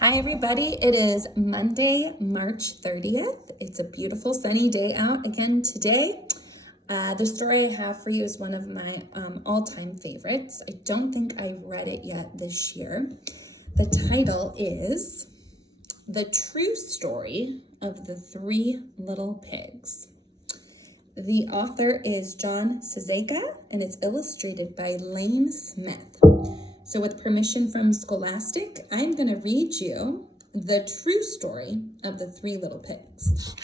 Hi everybody, it is Monday, March 30th. It's a beautiful sunny day out again today. The story I have for you is one of my all-time favorites. I don't think I read it yet this year. The title is The True Story of the Three Little Pigs. The author is John Ciesielka and it's illustrated by Lane Smith. So with permission from Scholastic, I'm going to read you the true story of the Three Little Pigs.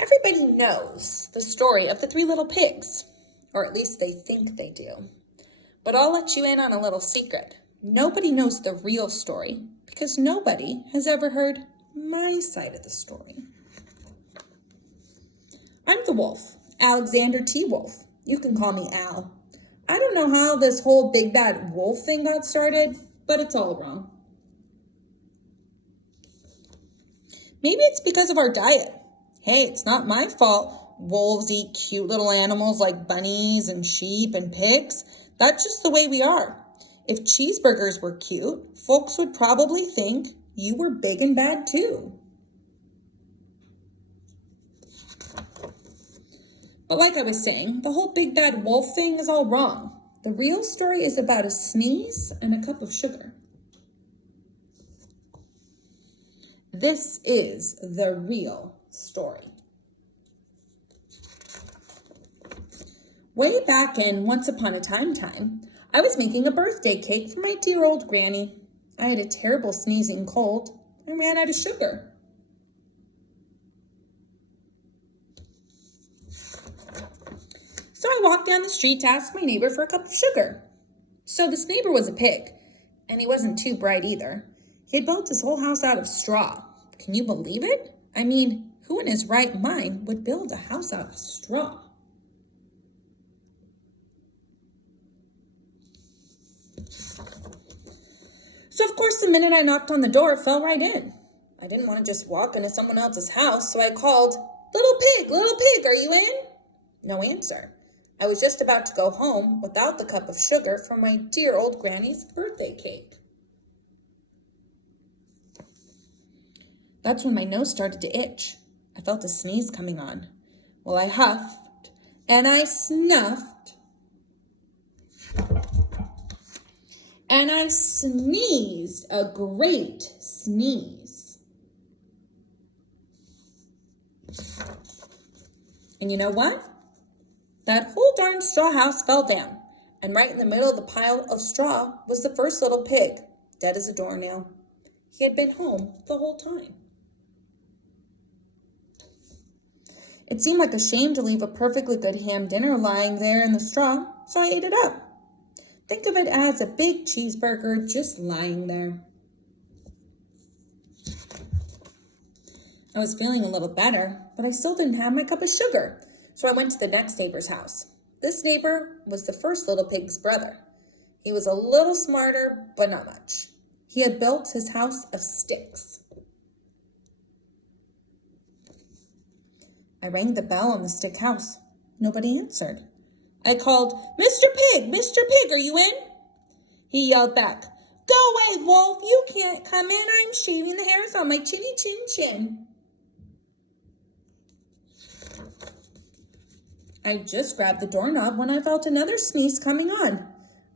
Everybody knows the story of the Three Little Pigs, or at least they think they do. But I'll let you in on a little secret. Nobody knows the real story because nobody has ever heard my side of the story. I'm the wolf. Alexander T. Wolf. You can call me Al. I don't know how this whole big bad wolf thing got started, but it's all wrong. Maybe it's because of our diet. Hey, it's not my fault wolves eat cute little animals like bunnies and sheep and pigs. That's just the way we are. If cheeseburgers were cute, folks would probably think you were big and bad too. But like I was saying, the whole big bad wolf thing is all wrong. The real story is about a sneeze and a cup of sugar. This is the real story. Way back in Once Upon a Time, I was making a birthday cake for my dear old granny. I had a terrible sneezing cold and ran out of sugar. So I walked down the street to ask my neighbor for a cup of sugar. So this neighbor was a pig, and he wasn't too bright either. He had built his whole house out of straw. Can you believe it? I mean, who in his right mind would build a house out of straw? So of course, the minute I knocked on the door, it fell right in. I didn't want to just walk into someone else's house, so I called, little pig, are you in? No answer. I was just about to go home without the cup of sugar from my dear old granny's birthday cake. That's when my nose started to itch. I felt a sneeze coming on. Well, I huffed and I snuffed and I sneezed a great sneeze. And you know what? That whole darn straw house fell down, and right in the middle of the pile of straw was the first little pig, dead as a doornail. He had been home the whole time. It seemed like a shame to leave a perfectly good ham dinner lying there in the straw, so I ate it up. Think of it as a big cheeseburger just lying there. I was feeling a little better, but I still didn't have my cup of sugar. So I went to the next neighbor's house. This neighbor was the first little pig's brother. He was a little smarter, but not much. He had built his house of sticks. I rang the bell on the stick house. Nobody answered. I called, Mr. Pig, are you in? He yelled back, go away, wolf, you can't come in. I'm shaving the hairs on my chinny chin chin. I just grabbed the doorknob when I felt another sneeze coming on.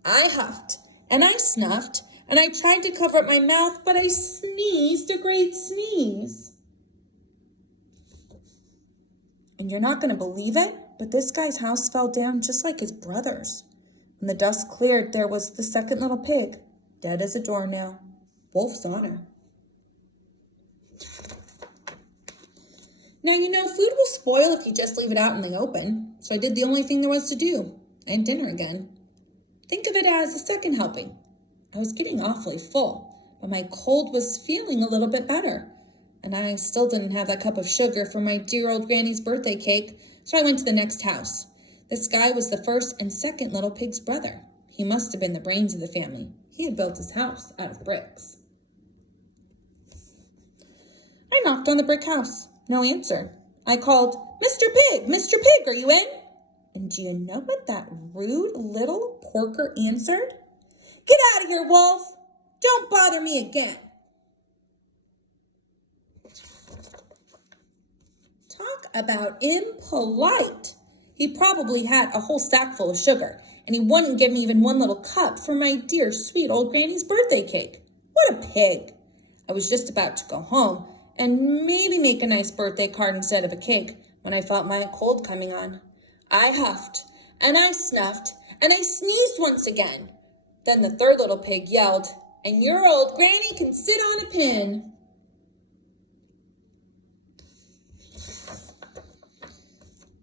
I huffed and I snuffed and I tried to cover up my mouth, but I sneezed a great sneeze. And you're not going to believe it, but this guy's house fell down just like his brother's. When the dust cleared, there was the second little pig, dead as a doornail. Wolf's honor. Now, you know, food will spoil if you just leave it out in the open, so I did the only thing there was to do. I had dinner again. Think of it as a second helping. I was getting awfully full, but my cold was feeling a little bit better, and I still didn't have that cup of sugar for my dear old granny's birthday cake, so I went to the next house. This guy was the first and second little pig's brother. He must have been the brains of the family. He had built his house out of bricks. I knocked on the brick house. No answer. I called, Mr. Pig, are you in? And do you know what that rude little porker answered. "Get out of here, Wolf! Don't bother me again." Talk about impolite. He probably had a whole sack full of sugar, and he wouldn't give me even one little cup for my dear, sweet old Granny's birthday cake. What a pig. I was just about to go home and maybe make a nice birthday card instead of a cake when I felt my cold coming on. I huffed, and I snuffed, and I sneezed once again. Then the third little pig yelled, "And your old Granny can sit on a pin."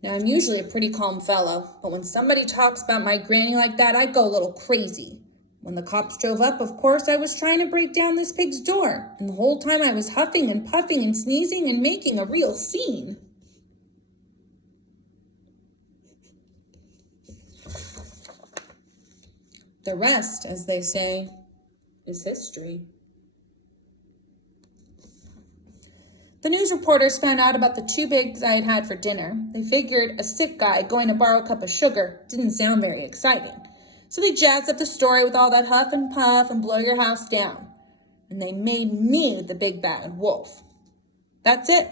Now, I'm usually a pretty calm fellow, but when somebody talks about my granny like that, I go a little crazy. When the cops drove up, of course, I was trying to break down this pig's door, and the whole time I was huffing and puffing and sneezing and making a real scene. The rest, as they say, is history. The news reporters found out about the 2 pigs I had had for dinner. They figured a sick guy going to borrow a cup of sugar didn't sound very exciting. So they jazzed up the story with all that huff and puff and blow your house down. And they made me the big bad wolf. That's it.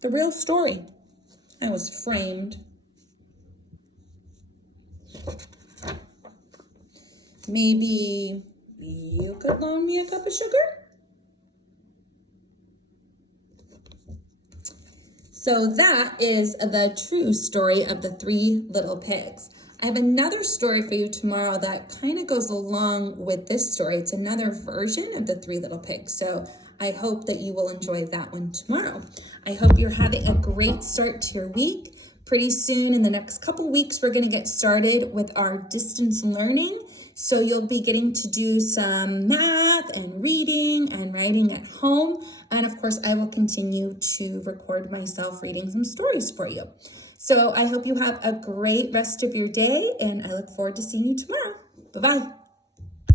The real story. I was framed. Maybe you could loan me a cup of sugar? So that is the true story of the 3 little pigs. I have another story for you tomorrow that kind of goes along with this story. It's another version of the 3 little pigs. So I hope that you will enjoy that one tomorrow. I hope you're having a great start to your week. Pretty soon, in the next couple weeks, we're going to get started with our distance learning. So you'll be getting to do some math and reading and writing at home. And of course, I will continue to record myself reading some stories for you. So I hope you have a great rest of your day, and I look forward to seeing you tomorrow. Bye-bye.